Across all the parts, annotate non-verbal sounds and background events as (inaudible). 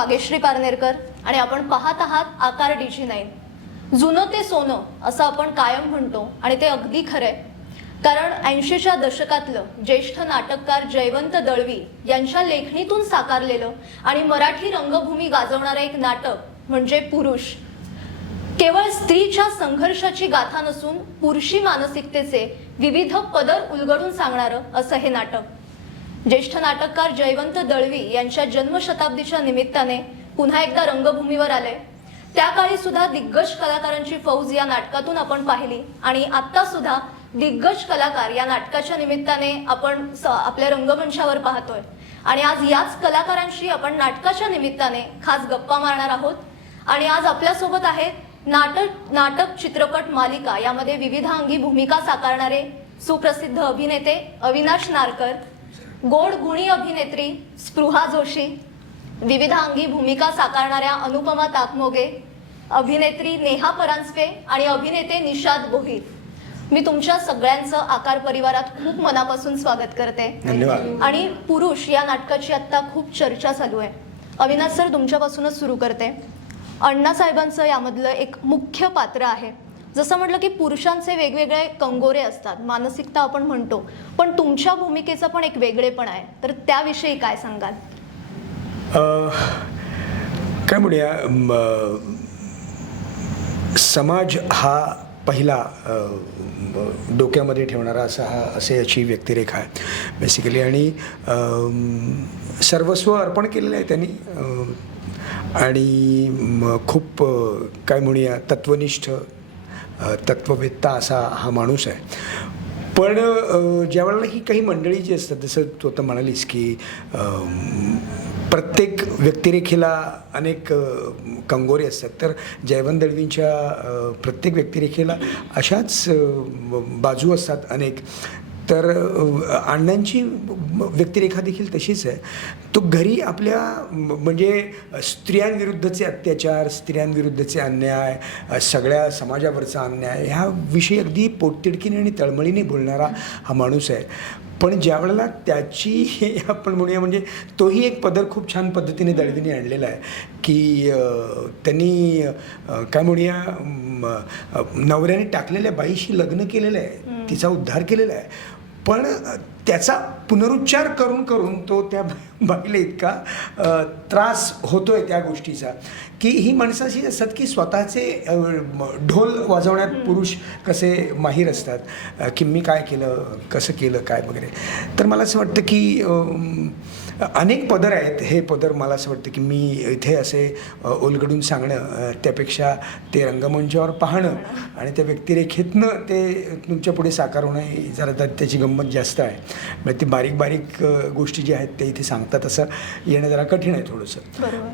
भाग्यश्री पारनेरकर आणि आपण पाहत आहात आकार डीजी नाईन. जुनं ते सोनं असं आपण कायम म्हणतो आणि ते अगदी खरंय. कारण ऐंशीच्या दशकातलं ज्येष्ठ नाटककार जयवंत दळवी यांच्या लेखणीतून साकारलेलं आणि मराठी रंगभूमी गाजवणारं एक नाटक म्हणजे पुरुष. केवळ स्त्रीच्या संघर्षाची गाथा नसून पुरुषी मानसिकतेचे विविध पदर उलगडून सांगणारं असं हे नाटक. ज्येष्ठ नाटककार जयवंत दळवी यांच्या जन्मशताब्दीच्या निमित्ताने पुन्हा एकदा रंगभूमीवर आले. त्या काळी सुद्धा दिग्गज कलाकारांची फौज या नाटकातून आपण पाहिली आणि आता सुद्धा दिग्गज कलाकार या नाटकाच्या निमित्ताने आपण स- आपल्या रंगमंचावर पाहतोय. आणि आज याच कलाकारांशी आपण नाटकाच्या निमित्ताने खास गप्पा मारणार आहोत. आणि आज आपल्यासोबत आहे नाटक नाटक चित्रपट मालिका यामध्ये विविध अंगी भूमिका साकारणारे सुप्रसिद्ध अभिनेते अविनाश नारकर गोड गुणी अभिनेत्री स्पृहा जोशी विविधांगी भूमिका साकारणाऱ्या अनुपमा ताकमोगे अभिनेत्री नेहा परांजपे आणि अभिनेते निषाद बोहीर मी तुमच्या सगळ्यांचं आकार परिवारात खूप मनापासून स्वागत करते. आणि पुरुष या नाटकाची आता खूप चर्चा चालू आहे. अविनाश सर तुमच्यापासूनच सुरू करते. अण्णासाहेबांचं यामधलं एक मुख्य पात्र आहे. जसं म्हटलं की पुरुषांचे वेगवेगळे कंगोरे असतात मानसिकता आपण म्हणतो पण तुमच्या भूमिकेचं पण एक वेगळेपण आहे. तर त्याविषयी काय सांगाल? काय म्हणूया समाज हा पहिला डोक्यामध्ये ठेवणारा असा हा असे अशी व्यक्तिरेखा आहे. बेसिकली आणि सर्वस्व अर्पण केलेलं आहे त्यांनी. आणि खूप काय म्हणूया तत्वनिष्ठ तत्ववेत्ता असा हा माणूस आहे. पण ज्या वेळेला ही काही मंडळी जी असतात जसं तू आता म्हणालीस की प्रत्येक व्यक्तिरेखेला अनेक कंगोरे असतात तर जयवंत दळवींच्या प्रत्येक व्यक्तिरेखेला अशाच बाजू असतात अनेक. तर अण्णांची व्यक्तिरेखा देखील तशीच आहे. तो घरी आपल्या म्हणजे स्त्रियांविरुद्धचे अत्याचार स्त्रियांविरुद्धचे अन्याय सगळ्या समाजावरचा अन्याय ह्या विषयी अगदी पोटतिडकीने आणि तळमळीने बोलणारा हा माणूस आहे. पण ज्या वेळेला त्याची हे आपण म्हणूया म्हणजे तोही एक पदर खूप छान पद्धतीने दळवीने आणलेला आहे की त्यांनी काय म्हणूया नवऱ्याने टाकलेल्या बाईशी लग्न केलेलं आहे. तिचा उद्धार केलेला आहे. पण त्याचा पुनरुच्चार करून करून तो त्या बाईला इतका त्रास होतोय त्या गोष्टीचा की ही माणसं अशी असतात की स्वतःचे ढोल वाजवण्यात पुरुष कसे माहीर असतात की मी काय केलं कसं केलं काय वगैरे. तर मला असं वाटतं की अनेक पदर आहेत. हे पदर मला असं वाटतं की मी इथे असे उलगडून सांगणं त्यापेक्षा ते रंगमंचावर पाहणं आणि त्या व्यक्तिरेखेतनं ते तुमच्यापुढे साकार होणं ही जरा त्या- त्याची गंमत जास्त आहे. म्हणजे ती बारीक बारीक गोष्टी ज्या आहेत ते इथे सांगतात असं येणं जरा कठीण आहे थोडंसं.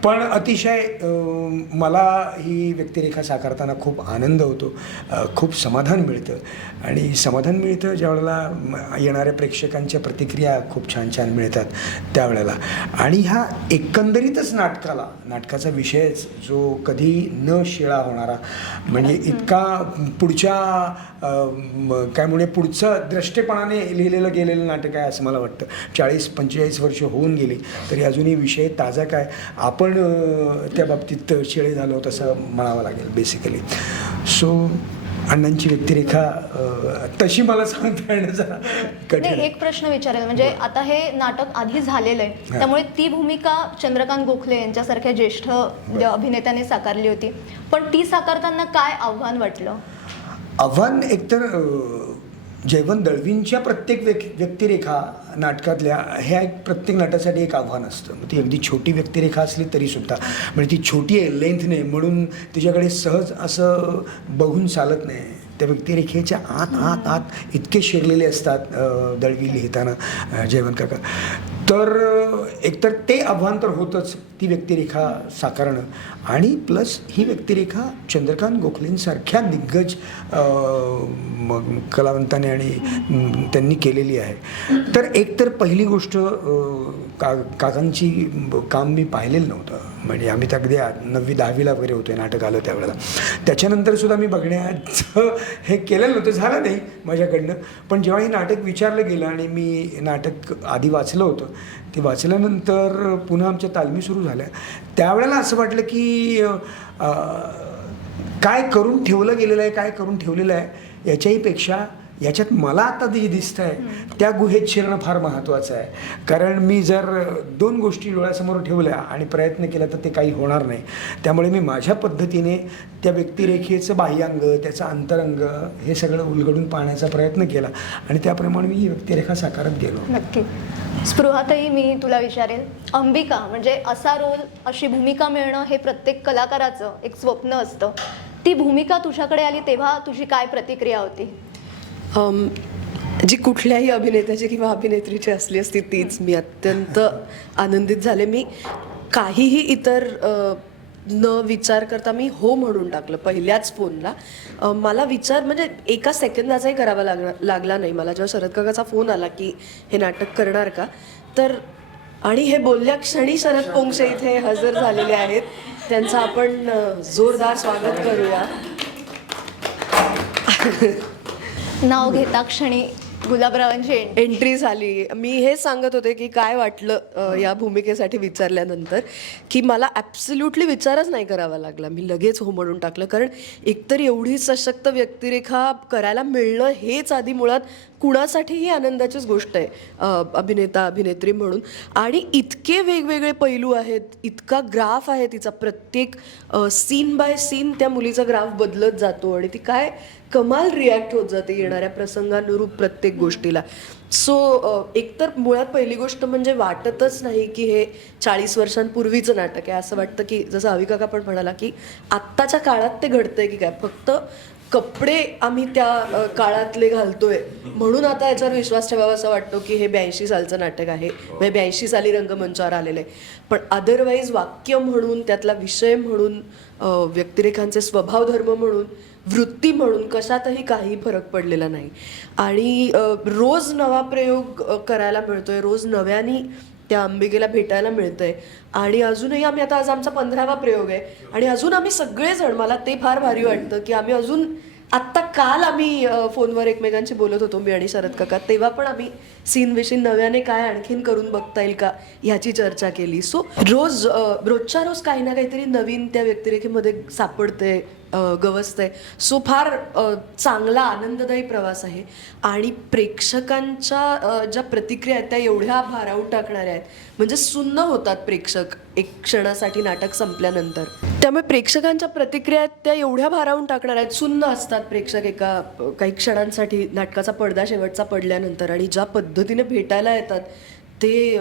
पण अतिशय मला ही व्यक्तिरेखा साकारताना खूप आनंद होतो. खूप समाधान मिळतं. आणि समाधान मिळतं ज्या वेळेला म, येणाऱ्या प्रेक्षकांच्या प्रतिक्रिया खूप छान छान मिळतात. त्यावेळेला आणि ह्या एकंदरीतच नाटकाला नाटकाचा विषयच जो कधी न शिळा होणारा म्हणजे इतका पुढच्या काय म्हणे पुढचं द्रष्टेपणाने लिहिलेलं गेलेलं नाटक आहे असं मला वाटतं. चाळीस पंचेचाळीस वर्ष होऊन गेली तरी अजूनही विषय ताजा काय? आपण त्या बाबतीत शिळे झालो तसं म्हणावं लागेल बेसिकली सो अण्णांची व्यक्तिरेखा तशी मला सांगता येणं जरा कठीण नाही आहे. एक प्रश्न विचारेल. म्हणजे आता हे नाटक आधी झालेलं आहे. हा. त्यामुळे ती भूमिका चंद्रकांत गोखले यांच्यासारख्या ज्येष्ठ अभिनेत्याने साकारली होती. पण ती साकारताना काय आव्हान वाटलं? आव्हान एकतर अ, जयवंत दळवींच्या प्रत्येक व्यक् व्यक्तिरेखा नाटकातल्या ह्या एक प्रत्येक नाटकासाठी एक आव्हान असतं. मग ती अगदी छोटी व्यक्तिरेखा असली तरीसुद्धा म्हणजे ती छोटी आहे लेंथने म्हणून तिच्याकडे सहज असं बघून चालत नाही. त्या व्यक्तिरेखेच्या आत आत आत इतके शिरलेले असतात दळवी लिहिताना जयवंत काका. तर एकतर ते आव्हान तर होतंच ती व्यक्तिरेखा साकारणं. आणि प्लस ही व्यक्तिरेखा चंद्रकांत गोखलेंसारख्या दिग्गज मग कलावंताने आणि त्यांनी केलेली आहे. तर एक तर पहिली गोष्ट का काकांची काम मी पाहिलेलं नव्हतं. म्हणजे आम्ही तर अगदी नववी दहावीला वगैरे होतो नाटक आलं त्यावेळेला. त्याच्यानंतरसुद्धा मी बघण्याचं हे केलेलं नव्हतं झालं नाही माझ्याकडनं. पण जेव्हा हे नाटक विचारलं गेलं आणि मी नाटक आधी वाचलं होतं ते वाचल्यानंतर पुन्हा आमच्या तालमी सुरू झाल्या. त्यावेळेला असं वाटलं की काय करून ठेवलं गेलेलं आहे काय करून ठेवलेलं आहे याच्याहीपेक्षा याच्यात मला आता जे दिसतं आहे त्या गुहेत शिरणं फार महत्त्वाचं आहे. कारण मी जर दोन गोष्टी डोळ्यासमोर ठेवल्या आणि प्रयत्न केला तर ते काही होणार नाही. त्यामुळे मी माझ्या पद्धतीने त्या व्यक्तिरेखेचं बाह्यांग त्याचं अंतरंग हे सगळं उलगडून पाहण्याचा प्रयत्न केला आणि त्याप्रमाणे मी ही व्यक्तिरेखा साकारत गेलो. नक्की. स्पृहातही मी तुला विचारेल अंबिका म्हणजे असा रोल अशी भूमिका मिळणं हे प्रत्येक कलाकाराचं एक स्वप्न असतं. ती भूमिका तुझ्याकडे आली तेव्हा तुझी काय प्रतिक्रिया होती? जी कुठल्याही अभिनेत्याची किंवा अभिनेत्रीची असली असती तीच मी अत्यंत आनंदित झाले. मी काहीही इतर न विचार करता मी हो म्हणून टाकलं पहिल्याच फोनला. मला विचार म्हणजे एका सेकंदाचाही करावा लागला लागला नाही. मला जेव्हा शरद काकाचा फोन आला की हे नाटक करणार का? तर आणि हे बोलल्या क्षणी शरद पोंक्षे इथे हजर झालेले आहेत. त्यांचं आपण जोरदार स्वागत करूया. नाव घेता क्षणी गुलाबरावांची एंट्री झाली. मी हे सांगत होते की काय वाटलं अ, या भूमिकेसाठी विचारल्यानंतर की मला ॲब्सल्युटली विचारच नाही करावा लागला. मी लगेच हो म्हणून टाकलं. कारण एकतर एवढी सशक्त व्यक्तिरेखा करायला मिळणं हेच आधी मुळात कुणासाठीही आनंदाचीच गोष्ट आहे अभिनेता अभिनेत्री म्हणून. आणि इतके वेगवेगळे पैलू आहेत इतका ग्राफ आहे तिचा प्रत्येक सीन बाय सीन त्या मुलीचा ग्राफ बदलत जातो आणि ती काय कमाल रिॲक्ट होत जाते येणाऱ्या प्रसंगानुरूप प्रत्येक गोष्टीला. सो एकतर मुळात पहिली गोष्ट म्हणजे वाटतच नाही की हे चाळीस वर्षांपूर्वीचं नाटक आहे. असं वाटतं की जसं अविकाका पण म्हणाला की आत्ताच्या काळात ते घडतंय की काय? फक्त कपडे आम्ही त्या काळातले घालतोय. म्हणून आता याच्यावर विश्वास ठेवावा असं वाटतो की हे ब्याऐंशी सालचं नाटक आहे. म्हणजे ब्याऐंशी साली रंगमंचावर आलेलं आहे. पण अदरवाईज वाक्य म्हणून त्यातला विषय म्हणून व्यक्तिरेखांचे स्वभाव धर्म म्हणून वृत्ती म्हणून कशातही काही फरक पडलेला नाही. आणि रोज नवा प्रयोग करायला मिळतोय. रोज नव्याने त्या अंबिकेला भेटायला मिळतंय. आणि अजूनही आम्ही आता आज आमचा पंधरावा प्रयोग आहे. आणि अजून आम्ही सगळेजण मला ते फार भारी वाटतं की आम्ही अजून आत्ता काल आम्ही फोनवर एकमेकांशी बोलत होतो मी आणि शरद काका. तेव्हा पण आम्ही सीन विषयी नव्याने काय आणखीन करून बघता येईल का ह्याची चर्चा केली. सो रोज रोजच्या रोज काही ना काहीतरी नवीन त्या व्यक्तिरेखेमध्ये सापडते. गवसतंय. सो फार चांगला आनंददायी प्रवास आहे. आणि प्रेक्षकांच्या ज्या प्रतिक्रिया आहेत त्या एवढ्या भारावून टाकणाऱ्या आहेत. म्हणजे सुन्न होतात प्रेक्षक एक क्षणासाठी नाटक संपल्यानंतर. त्यामुळे प्रेक्षकांच्या प्रतिक्रिया आहेत त्या एवढ्या भारावून टाकणार आहेत. सुन्न असतात प्रेक्षक एका काही क्षणांसाठी नाटकाचा पडदा शेवटचा पडल्यानंतर. आणि ज्या पद्धतीने भेटायला येतात ते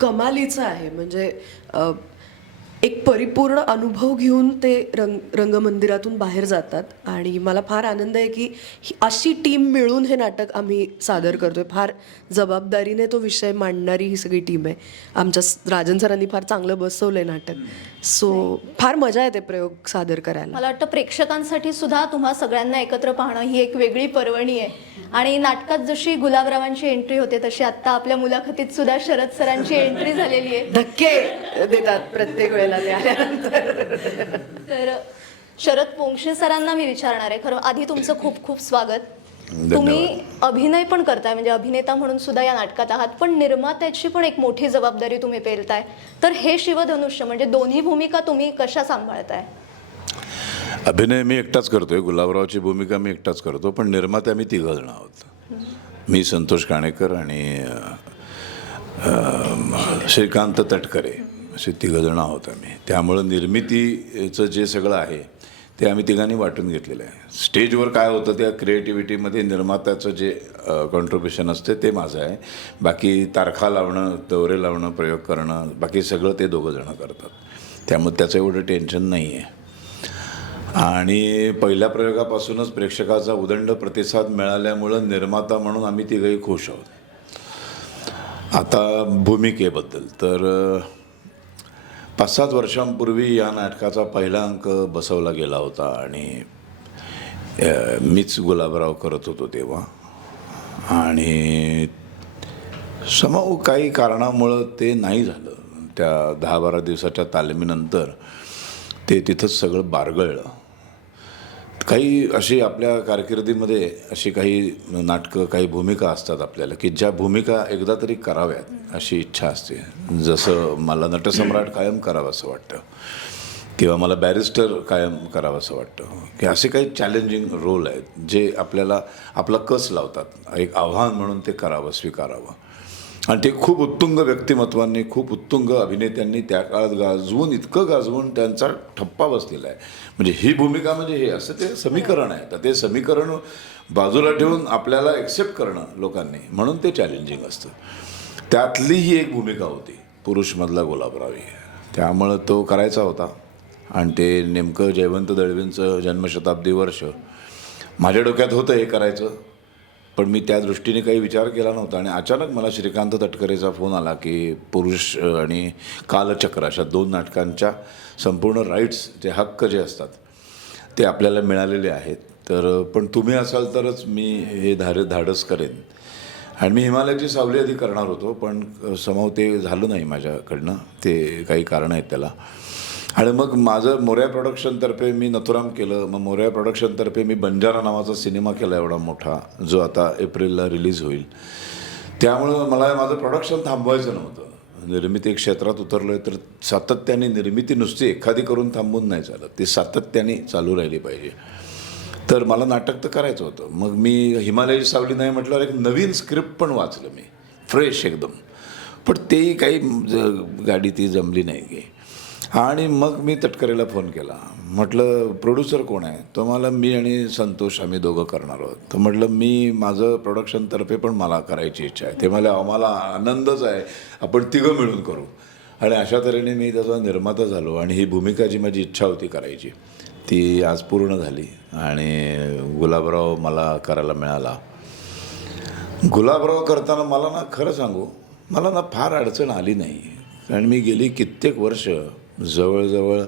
कमालीचं आहे. म्हणजे एक परिपूर्ण अनुभव घेऊन ते रंग रंगमंदिरातून बाहेर जातात. आणि मला फार आनंद आहे की ही अशी टीम मिळून हे नाटक आम्ही सादर करतोय. फार जबाबदारीने तो विषय मांडणारी ही सगळी टीम आहे. आमच्या राजन सरांनी फार चांगलं बसवलंय नाटक. सो फार मजा येते प्रयोग सादर करायला. मला वाटतं प्रेक्षकांसाठी सुद्धा तुम्हा सगळ्यांना एकत्र पाहणं ही एक वेगळी पर्वणी आहे. आणि नाटकात जशी गुलाबरावांची एंट्री होते तशी आत्ता आपल्या मुलाखतीत सुद्धा शरद सरांची एंट्री झालेली आहे. धक्के देतात प्रत्येक वेळेला. आल्यानंतर तर शरद पोंक्षे सरांना मी विचारणार आहे. खरं आधी तुमचं खूप खूप स्वागत. तुम्ही अभिनय पण करताय. म्हणजे अभिनेता म्हणून सुद्धा या नाटकात आहात. पण निर्मात्याची पण एक मोठी जबाबदारी तुम्ही पेलताय. तर हे शिवधनुष्य म्हणजे दोन्ही भूमिका तुम्ही कशा सांभाळताय? अभिनय मी एकटाच करतोय. गुलाबरावची भूमिका मी एकटाच करतो. पण निर्माते आम्ही तिघं जण आहोत. मी संतोष काणेकर आणि श्रीकांत तटकरे. असे तिघं आहोत आम्ही. त्यामुळं निर्मितीचं जे सगळं आहे ते आम्ही तिघांनी वाटून घेतलेलं आहे. स्टेजवर काय होतं त्या क्रिएटिव्हिटीमध्ये निर्मात्याचं जे कॉन्ट्रीब्युशन असते ते माझं आहे. बाकी तारखा लावणं दौरे लावणं प्रयोग करणं बाकी सगळं ते दोघंजणं करतात. त्यामुळे त्याचं एवढं टेन्शन नाही आहे. आणि पहिल्या प्रयोगापासूनच प्रेक्षकाचा उदंड प्रतिसाद मिळाल्यामुळं निर्माता म्हणून आम्ही तिघही खुश आहोत. आता भूमिकेबद्दल तर पाच सात वर्षांपूर्वी या नाटकाचा पहिला अंक बसवला गेला होता आणि मीच गुलाबराव करत होतो तेव्हा. आणि समोर काही कारणामुळं ते नाही झालं. त्या दहा बारा दिवसाच्या तालमीनंतर ते तिथंच सगळं बारगळलं. काही अशी आपल्या कारकिर्दीमध्ये अशी काही नाटकं काही भूमिका असतात आपल्याला की ज्या भूमिका एकदा तरी कराव्यात अशी इच्छा असते. जसं मला नटसम्राट कायम करावं असं वाटतं किंवा मला बॅरिस्टर कायम करावं असं वाटतं की असे काही चॅलेंजिंग रोल आहेत जे आपल्याला आपला कस लावतात एक आव्हान म्हणून ते करावं स्वीकारावं. आणि ते खूप उत्तुंग व्यक्तिमत्वांनी खूप उत्तुंग अभिनेत्यांनी त्या काळात गाजवून इतकं गाजवून त्यांचा ठप्पा बसलेला आहे. म्हणजे ही भूमिका म्हणजे हे असं ते समीकरण आहे. तर ते समीकरण बाजूला ठेवून आपल्याला एक्सेप्ट करणं लोकांनी. म्हणून ते चॅलेंजिंग असतं. त्यातली ही एक भूमिका होती. पुरुषमधला गुलाबरावी. त्यामुळं तो करायचा होता. आणि ते नेमकं जयवंत दळवींचं जन्मशताब्दी वर्ष. माझ्या डोक्यात होतं हे करायचं. पण मी त्या दृष्टीने काही विचार केला नव्हता. आणि अचानक मला श्रीकांत तटकरेचा फोन आला की पुरुष आणि कालचक्र अशा दोन नाटकांच्या संपूर्ण राईट्स जे हक्क जे असतात ते आपल्याला मिळालेले आहेत. तर पण तुम्ही असाल तरच मी हे धारे धाडस करेन. आणि मी हिमालयाची सावली आधी करणार होतो पण समोर ते झालं नाही माझ्याकडनं. ते काही कारणं आहेत त्याला. आणि मग माझं मोर्या प्रोडक्शनतर्फे मी नथुराम केलं. मग मोर्या प्रोडक्शनतर्फे मी बंजारा नावाचा सिनेमा केला एवढा मोठा जो आता एप्रिलला रिलीज होईल. त्यामुळं मला माझं प्रोडक्शन थांबवायचं नव्हतं. निर्मिती क्षेत्रात उतरलो आहे तर सातत्याने निर्मिती नुसती एखादी करून थांबून नाही चालत. ती सातत्याने चालू राहिली पाहिजे. तर मला नाटक तर करायचं होतं. मग मी हिमालयाची सावली नाही म्हटल्यावर एक नवीन स्क्रिप्ट पण वाचलं मी. फ्रेश एकदम. पण तेही काही ज- गाडी ती जमली नाही. की आणि मग मी तटकरेला फोन केला. म्हटलं प्रोड्युसर कोण आहे? तो मला मी आणि संतोष आम्ही दोघं करणार आहोत. तर म्हटलं मी माझं प्रोडक्शनतर्फे पण मला करायची इच्छा आहे. ते मला आम्हाला आनंदच आहे. आपण तिघं मिळून करू. आणि अशा तऱ्हेने मी त्याचा निर्माता झालो आणि ही भूमिका जी माझी इच्छा होती करायची ती आज पूर्ण झाली आणि गुलाबराव मला करायला मिळाला. गुलाबराव करताना मला ना खरं सांगू मला ना फार अडचण आली नाही. कारण मी गेली कित्येक वर्ष जवळजवळ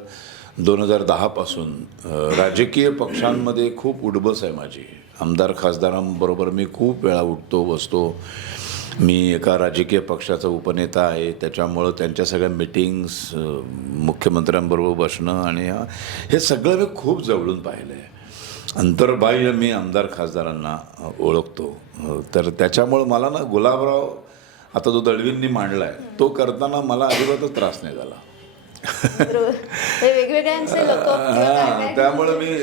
दोन हजार दहापासून राजकीय पक्षांमध्ये खूप उडबस आहे माझी. आमदार खासदारांबरोबर मी खूप वेळा उठतो बसतो. मी एका राजकीय पक्षाचा उपनेता आहे त्याच्यामुळं त्यांच्या सगळ्या मिटिंग्स मुख्यमंत्र्यांबरोबर बसणं आणि हे सगळं मी खूप जवळून पाहिलं आहे अंतर्बाह्य मी आमदार खासदारांना ओळखतो. तर त्याच्यामुळं मला ना गुलाबराव आता जो दळवींनी मांडला आहे तो करताना मला अजिबातच त्रास नाही झाला. हे वेगवेगळ्यांचे लोक हां त्यामुळं मी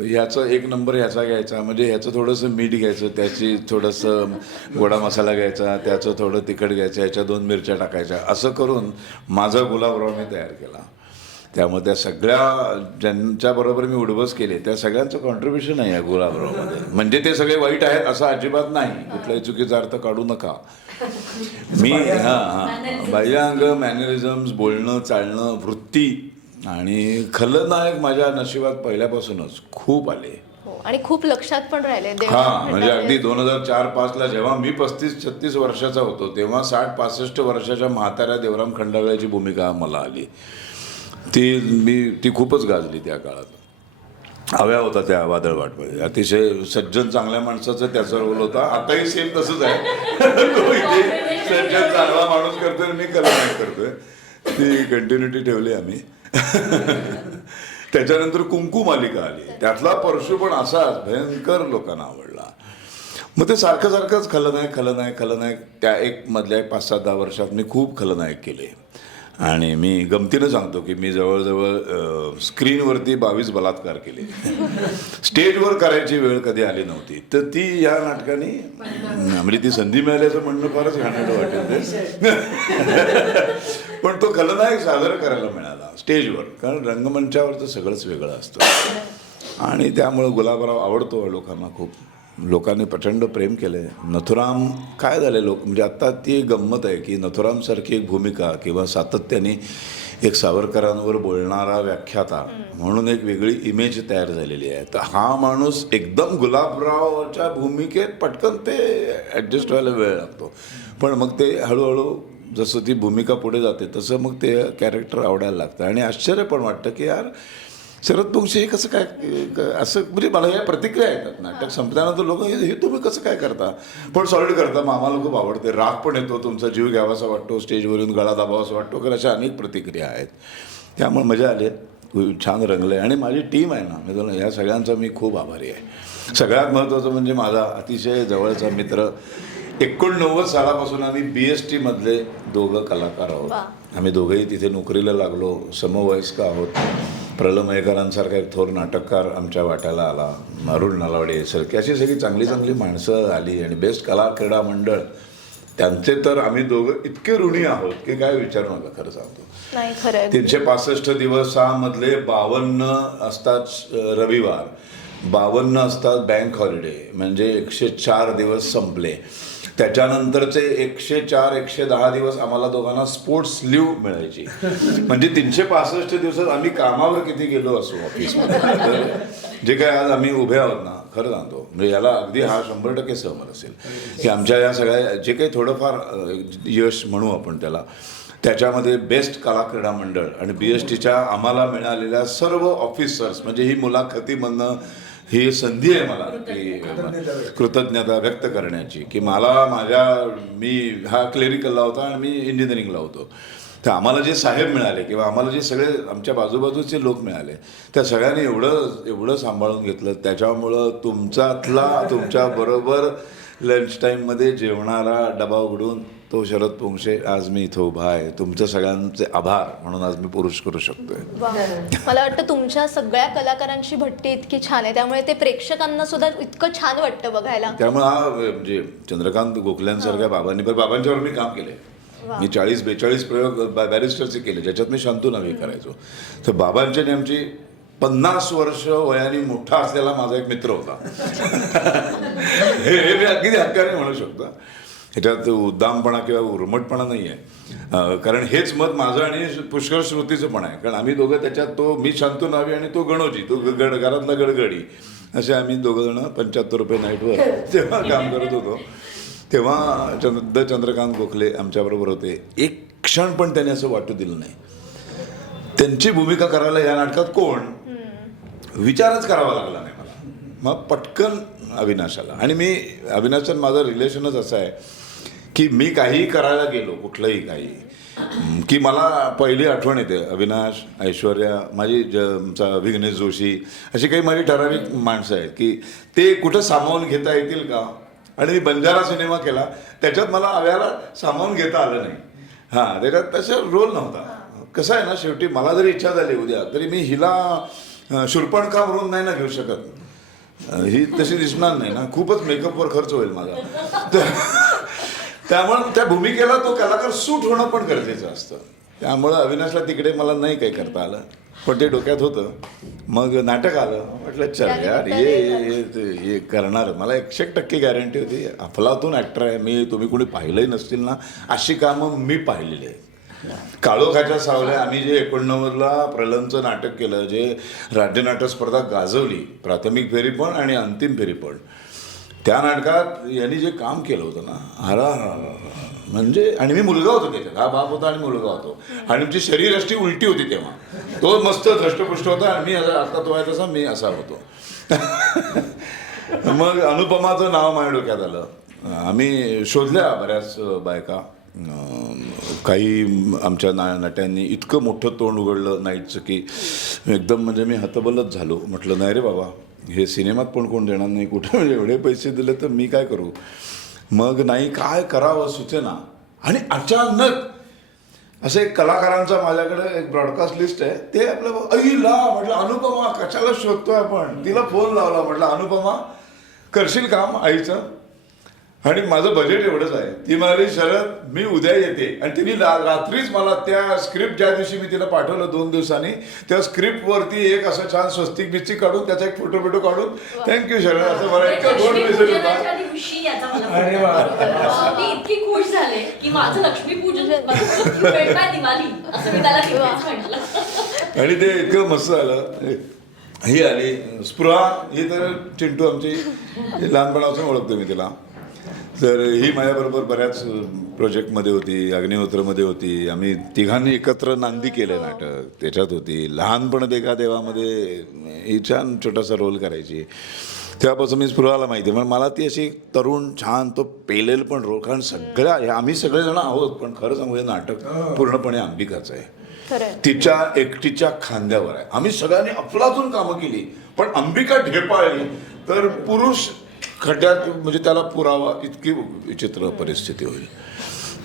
ह्याचं एक नंबर ह्याचा घ्यायचा. म्हणजे ह्याचं थोडंसं मीठ घ्यायचं त्याची थोडंसं गोडा मसाला घ्यायचा त्याचं थोडं तिखट घ्यायचं ह्याच्या दोन मिरच्या टाकायच्या. असं करून माझा गुलाबराव मी तयार केला. त्यामुळे त्या सगळ्या ज्यांच्याबरोबर मी उडबस केले त्या सगळ्यांचं कॉन्ट्रीब्युशन आहे या गुलाबरावमध्ये म्हणजे ते सगळे वाईट आहेत असं अजिबात नाही. कुठलाही चुकीचा अर्थ काढू नका. (laughs) मी हां हां. बाह्यांग मॅनरिझम्स बोलणं चालणं वृत्ती आणि खलनायक माझ्या नशिबात पहिल्यापासूनच खूप आले. हो आणि खूप लक्षात पण राहिले. हा म्हणजे. अगदी दोन हजार चार पाचला जेव्हा मी पस्तीस छत्तीस वर्षाचा होतो तेव्हा साठ पासष्ट वर्षाच्या म्हाताऱ्या देवराम खंडागळ्याची भूमिका मला आली. ती मी ती खूपच गाजली त्या काळात. हव्या होता त्या वादळवाटमध्ये. अतिशय सज्जन चांगल्या माणसाचं त्याचा रोल होता. आताही सेम तसंच आहे. तो (laughs) इथे सज्जन चांगला माणूस करतोय मी कलानायक करतोय. ती कंटिन्युटी ठेवली आम्ही. (laughs) त्याच्यानंतर कुंकू मालिका आली. त्यातला परशु पण असाच भयंकर लोकांना आवडला. मग ते सारखं सारखंच खलनायक खलनायक खलनायक त्या एक मधल्या एक पाच सात दहा वर्षात मी खूप खलनायक केले. आणि मी गमतीनं सांगतो की मी जवळजवळ स्क्रीनवरती बावीस बलात्कार केले. स्टेजवर करायची वेळ कधी आली नव्हती. तर ती या नाटकाने म्हणजे ती संधी मिळाल्याचं म्हणणं फारच घाणेरडं वाटेल पण तो खलनायक सादर करायला मिळाला स्टेजवर. कारण रंगमंचावरचं सगळंच वेगळं असतं. आणि त्यामुळं गुलाबराव आवडतो लोकांना खूप. लोकांनी प्रचंड प्रेम केलं आहे नथुराम काय झाले लोक? म्हणजे आत्ता ती एक गंमत आहे की नथुरामसारखी एक भूमिका किंवा सातत्याने एक सावरकरांवर बोलणारा व्याख्याता म्हणून एक वेगळी इमेज तयार झालेली आहे. तर हा माणूस एकदम गुलाबरावच्या भूमिकेत पटकन ते ॲडजस्ट व्हायला वेळ लागतो. पण मग ते हळूहळू जसं ती भूमिका पुढे जाते तसं मग ते कॅरेक्टर आवडायला लागतं. आणि आश्चर्य पण वाटतं की यार शरद बोंगशी हे कसं काय असं म्हणजे मला या प्रतिक्रिया येतात. नाटक संपल्यानंतर लोक हे तुम्ही कसं काय करता? पण सॉलिड करता. मग आम्हाला खूप आवडते राग पण येतो तुमचा. जीव घ्यावासा वाटतो. स्टेजवरून गळा दाबावासा वाटतो. कारण अशा अनेक प्रतिक्रिया आहेत. त्यामुळे मजा आली. छान रंगलं आहे आणि माझी टीम आहे ना मी तुला ह्या सगळ्यांचा मी खूप आभारी आहे. सगळ्यात महत्त्वाचं म्हणजे माझा अतिशय जवळचा मित्र. एकोणनव्वद सालापासून आम्ही बी एस टीमधले दोघं कलाकार आहोत. आम्ही दोघंही तिथे नोकरीला लागलो. समवयस्क आहोत. प्रल मयेकरांसारखा एक थोर नाटककार आमच्या वाट्याला आला. अरुण नलावडे सरकी अशी सगळी चांगली चांगली माणसं आली आणि बेस्ट कला क्रीडा मंडळ. त्यांचे तर आम्ही दोघं इतके ऋणी आहोत की काय विचारू नका खरं सांगतो. तीनशे पासष्ट दिवसामधले बावन्न असतात रविवार. बावन्न असतात बँक हॉलिडे म्हणजे एकशे चार दिवस संपले. त्याच्यानंतरचे एकशे चार एकशे दहा दिवस आम्हाला दोघांना स्पोर्ट्स लिव्ह मिळायची. म्हणजे तीनशे पासष्ट दिवसात आम्ही कामावर किती गेलो असू ऑफिसमध्ये तर जे काय आज आम्ही उभे आहोत ना खरं सांगतो म्हणजे याला अगदी हा शंभर टक्के सहमत असेल. की आमच्या या सगळ्या जे काही थोडंफार यश म्हणू आपण त्याला त्याच्यामध्ये बेस्ट कला क्रीडा मंडळ आणि बी एस टीच्या आम्हाला मिळालेल्या सर्व ऑफिसर्स म्हणजे ही मुलाखतीमधनं ही संधी आहे मला की कृतज्ञता व्यक्त. करण्याची. की मला माझ्या मी हा क्लेरिकलला होता आणि मी इंजिनिअरिंगला होतो. तर आम्हाला जे साहेब मिळाले किंवा आम्हाला जे सगळे आमच्या बाजूबाजूचे लोक मिळाले त्या सगळ्यांनी एवढं एवढं सांभाळून घेतलं. त्याच्यामुळं तुमच्यातला तुमच्याबरोबर लंच टाईममध्ये जेवणारा डबा उघडून तो शरद पोंक्षे आज मी इथं उभा आहे. तुमच्या सगळ्यांचे आभार म्हणून आज मी पुरुष करू शकतोय. मला वाटतं तुमच्या सगळ्या कलाकारांची भट्टी इतकी छान आहे. त्यामुळे ते प्रेक्षकांना सुद्धा इतकं छान वाटतं बघायला. त्यामुळे हा म्हणजे चंद्रकांत गोखल्यांसारख्या बाबांनी पण बाबांच्यावर मी काम केलंय. मी चाळीस बेचाळीस प्रयोग बॅरिस्टरचे केले ज्याच्यात मी शांतू नव्हे करायचो. तर बाबांची आणि आमची पन्नास वर्ष वयाने मोठा असलेला माझा एक मित्र होता. (laughs) हे हे मी अगदी हक्काने म्हणू शकतो. ह्याच्यात उद्दामपणा किंवा उर्मटपणा नाही आहे कारण हेच मत माझं आणि पुष्कळ श्रुतीचं पण आहे. कारण आम्ही दोघं त्याच्यात तो मी शांतू नावे आणि तो गणोजी तो गड घरातला गडगडी असे आम्ही दोघं जण पंच्याहत्तर रुपये नाईटवर (laughs) तेव्हा काम करत होतो तेव्हा चंद्र द चंद्रकांत गोखले आमच्याबरोबर होते. एक क्षण पण त्याने असं वाटू दिलं नाही. त्यांची भूमिका करायला या नाटकात कोण? विचारच करावा लागला नाही मला. मग पटकन अविनाशाला. आणि मी अविनाशन माझं रिलेशनच असं आहे. की मी काहीही करायला गेलो कुठलंही काही. की मला पहिली आठवण येते अविनाश ऐश्वर्या माझी ज विघ्नेश जोशी अशी काही माझी ठराविक माणसं आहेत की ते कुठं सामावून घेता येतील का? आणि मी बंजारा सिनेमा केला त्याच्यात मला अव्याला सामावून घेता आलं नाही. हां त्याच्यात तसा रोल नव्हता. कसं आहे ना शेवटी मला जरी इच्छा झाली उद्या तरी मी हिला शुरपणका म्हणून नाही ना घेऊ शकत. ही तशी दिसणार नाही ना. खूपच मेकअपवर खर्च होईल माझा. तर- त्यामुळं त्या भूमिकेला तो कलाकार सूट होणं पण गरजेचं असतं. त्यामुळं अविनाशला तिकडे मला नाही काही करता आलं. पण ते डोक्यात होतं. मग नाटक आलं. म्हटलं चल यार हे करणार. मला एकशे एक टक्के गॅरंटी होती. अफलातून ॲक्टर आहे मी. तुम्ही कोणी पाहिलंही नसतील ना. अशी कामं मी पाहिलेली आहेत. काळोखाच्या सावल्या आम्ही जे एकोणनव्वदला प्रलंचं नाटक केलं जे राज्य नाटक स्पर्धा गाजवली प्राथमिक फेरी पण आणि अंतिम फेरी पण. त्या नाटकात यांनी जे काम केलं होतं ना हरा म्हणजे आणि मी मुलगा होतो त्याच्यात. हा बाप होता आणि मुलगा होतो. आणि आमची शरीरष्टी उलटी होती तेव्हा. तो मस्त धष्टपुष्ट होता आणि मी असा आता तो आहे तसा मी असा होतो. (laughs) मग अनुपमाचं नाव माझ्या डोक्यात आलं. आम्ही शोधल्या बऱ्याच बायका. काही आमच्या ना नट्यांनी इतकं मोठं तोंड उघडलं नाईटचं की एकदम म्हणजे मी हतबलच झालो. म्हटलं नाही रे बाबा हे सिनेमात पण कोण देणार नाही कुठं? म्हणजे एवढे पैसे दिले तर मी काय करू? मग नाही काय करावं सुचेना? आणि अचानक असे कलाकारांचा माझ्याकडे एक ब्रॉडकास्ट लिस्ट आहे. ते आपलं अईला म्हटलं अनुपमा कशाला शोधतोय आपण? तिला फोन लावला म्हटलं अनुपमा करशील काम आईचं? आणि माझं बजेट एवढंच आहे. ती म्हणाली शरद मी उद्या येते. आणि तिने रात्रीच मला त्या स्क्रिप्ट ज्या दिवशी मी तिला पाठवलं दोन दिवसांनी त्या स्क्रिप्टवरती एक असं छान स्वस्तिक बिस्तिक काढून त्याचा एक फोटो बिटो काढून थँक्यू शरद. असं मला इतका गोड मेसेज होता. अरे वा. इतकी खुश झाले की माझं लक्ष्मीपूजन आणि ते इतकं मस्त झालं. ही आली. स्पृहा ही तर चिंटू आमची लहानपणापासून ओळखतो मी तिला. तर ही माझ्याबरोबर बऱ्याच प्रोजेक्टमध्ये होती अग्निहोत्रमध्ये होती. आम्ही तिघांनी एकत्र नांदी केलं नाटक. त्याच्यात होती. लहानपण देका देवामध्ये ही छान छोटासा रोल करायची. तेव्हापासून मी स्पृहाला माहिती आहे. पण मला ती अशी तरुण छान तो पेलेल पण रोल. कारण सगळ्या हे आम्ही सगळेजण आहोत पण खरं सांगू हे नाटक पूर्णपणे अंबिकाचं आहे. तिच्या एकटीच्या खांद्यावर आहे. आम्ही सगळ्यांनी अफलातून कामं केली पण अंबिका ढेपाळली. तर पुरुष खड्ड्यात म्हणजे त्याला पुरावा इतकी विचित्र परिस्थिती होईल.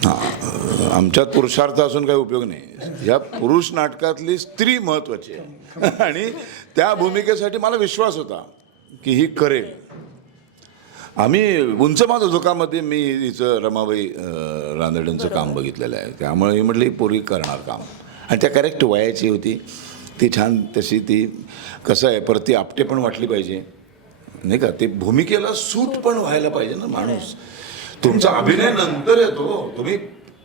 हा आमच्यात पुरुषार्थ असून काही उपयोग नाही. या पुरुष नाटकातली स्त्री महत्वाची आहे. आणि त्या भूमिकेसाठी मला विश्वास होता की ही करेल. आम्ही उंच माझं धुकामध्ये मी हिचं रमाबाई अं, रानडेंचं काम बघितलेलं आहे. त्यामुळे ही म्हटली पूर्वी करणार काम. आणि त्या करेक्ट वयाची होती. ती छान तशी ती कसं आहे परत ती आपटे पण वाटली पाहिजे. नाही का? ते भूमिकेला सूट पण व्हायला पाहिजे ना माणूस. तुमचा अभिनय नंतर येतो. तुम्ही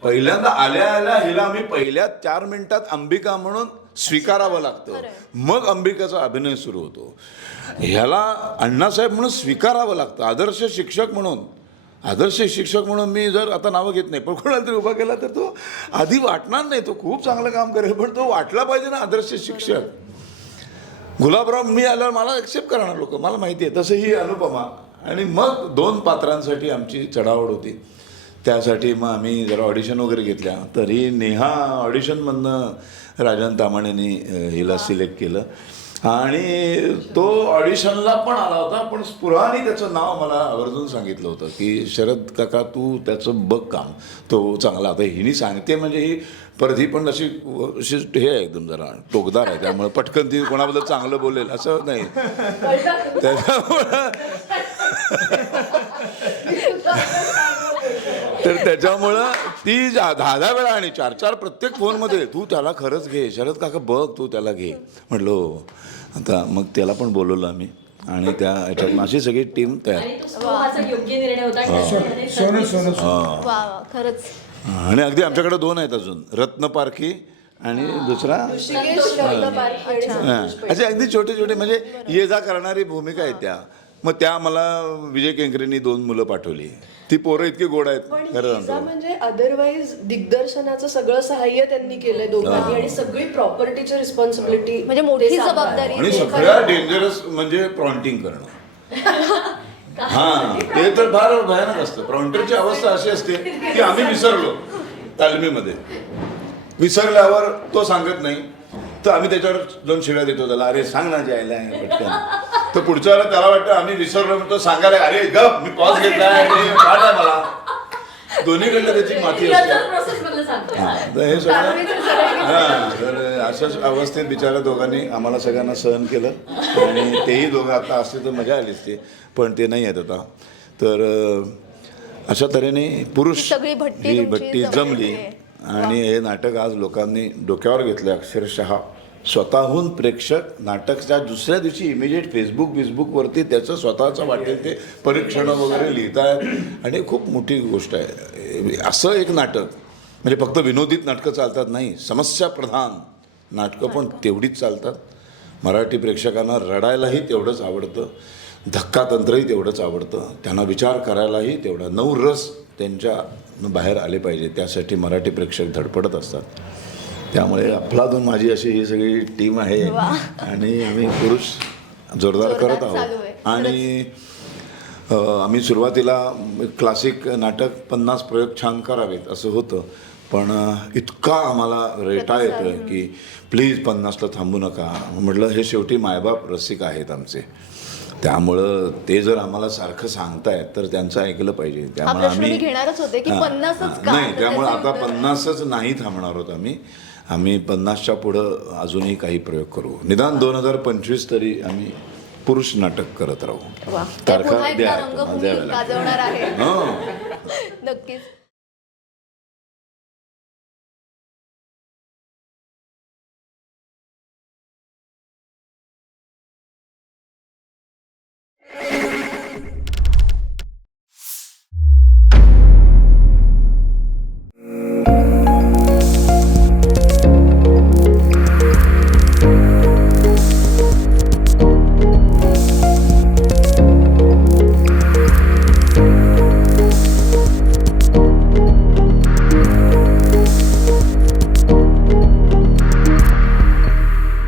पहिल्यांदा आल्या आल्या हिला आम्ही पहिल्या चार मिनिटात अंबिका म्हणून स्वीकारावं लागतं. मग अंबिकाचा अभिनय सुरू होतो. ह्याला अण्णासाहेब म्हणून स्वीकारावं लागतं. आदर्श शिक्षक म्हणून. आदर्श शिक्षक म्हणून मी जर आता नावं घेत नाही पण कोणाला तरी उभा केला तर तो आधी वाटणार नाही. तो खूप चांगलं काम करेल पण तो वाटला पाहिजे ना आदर्श शिक्षक. गुलाबराव मी आल्यावर मला एक्सेप्ट करणार लोक. मला माहिती आहे तसं ही अनुपमा. आणि मग दोन पात्रांसाठी आमची चढावड होती. त्यासाठी मग आम्ही जरा ऑडिशन वगैरे घेतल्या. तरी नेहा ऑडिशनमधनं राजन तामाणेनी हिला सिलेक्ट केलं. आणि तो ऑडिशनला पण आला होता पण स्पुराने त्याचं नाव मला आवर्जून सांगितलं होतं की शरद काका तू त्याचं बघ काम. तो चांगला आता हिनी सांगते म्हणजे ही परत ही पण अशी अशी हे आहे एकदम जरा टोकदार आहे त्यामुळे पटकन ती कोणाबद्दल चांगलं बोलेल असं नाही. त्याच्यामुळं तर त्याच्यामुळं ती दहा दहा वेळा आणि चार चार प्रत्येक फोनमध्ये तू त्याला खरंच घे शरद काका बघ तू त्याला घे. म्हटलं हो. आता मग त्याला पण बोलवलं आम्ही. आणि त्या ह्याच्यात माझी सगळी टीम तयार. योग्य निर्णय होता खरंच. आणि अगदी आमच्याकडे दोन आहेत अजून रत्न पारखी आणि दुसरा? हां. असे अगदी छोटे छोटे म्हणजे ये जा करणारी भूमिका आहे त्या. मग त्या मला विजय केंकरेंनी दोन मुलं पाठवली. ती पोरं इतकी गोड आहेत. पण खरं सांगतो. म्हणजे अदरवाईज दिग्दर्शनाचं सगळं सहाय्य त्यांनी केलंय दोघांनी आणि सगळी प्रॉपर्टीची रिस्पॉन्सिबिलिटी म्हणजे मोठी जबाबदारी आणि सगळ्यात डेंजरस म्हणजे प्रॉन्टिंग करणं. (laughs) हा. ते तर फार भयानक असतं. प्रॉन्टरची अवस्था अशी असते की आम्ही विसरलो तालमीमध्ये. विसरल्यावर तो सांगत नाही. तर आम्ही त्याच्यावर दोन शिव्या देतो त्याला. अरे सांग ना जायला पटकन. तर पुढच्या वेळेला त्याला वाटतं आम्ही विसरलो म्हणून तो सांगायला अरे गप मी पॉज घेतलाय मला. दोन्हीकडनं त्याची माती असते. प्रोसेस मधलं सांगतो. हा, तर हे सगळं हा तर अशाच अवस्थेत बिचारा दोघांनी आम्हाला सगळ्यांना सहन केलं. आणि तेही दोघं आता असते तर मजा आली असते पण ते नाही आहेत आता. तर अशा तऱ्हेने पुरुष ही सगळी भट्टी भट्टी जमली. आणि हे नाटक आज लोकांनी डोक्यावर घेतलं अक्षरशः. स्वतःहून प्रेक्षक नाटकच्या दुसऱ्या दिवशी इमिजिएट फेसबुक बिसबुकवरती त्याचं स्वतःचं वाटेल ते परीक्षणं वगैरे लिहित आणि खूप मोठी गोष्ट आहे. असं एक नाटक म्हणजे फक्त विनोदीत नाटकं चालतात नाही समस्याप्रधान नाटकं पण तेवढीच चालतात. मराठी प्रेक्षकांना रडायलाही तेवढंच आवडतं धक्कातंत्रही तेवढंच आवडतं. त्यांना विचार करायलाही तेवढा नऊ रस त्यांच्या बाहेर आले पाहिजे. त्यासाठी मराठी प्रेक्षक धडपडत असतात. त्यामुळे अफलातून माझी अशी ही सगळी टीम आहे. आणि आम्ही पुरुष जोरदार करत आहोत. आहे. आणि आम्ही सुरुवातीला क्लासिक नाटक पन्नास प्रयोग छान करावेत असं होतं. पण इतका आम्हाला रेटा येतोय की प्लीज पन्नासला थांबू नका. म्हटलं हे शेवटी मायबाप रसिक आहेत आमचे. त्यामुळं ते जर आम्हाला सारखं सांगतायत तर त्यांचं ऐकलं पाहिजे. त्यामुळे मी घेणारच होते की? नाही त्यामुळे आता पन्नासच नाही थांबणार आहोत आम्ही. आम्ही पन्नासच्या पुढं अजूनही काही प्रयोग करू. निदान दोन हजार पंचवीस तरी आम्ही पुरुष नाटक करत राहू. तारखा द्या, द्याव्या लागतील. नक्कीच.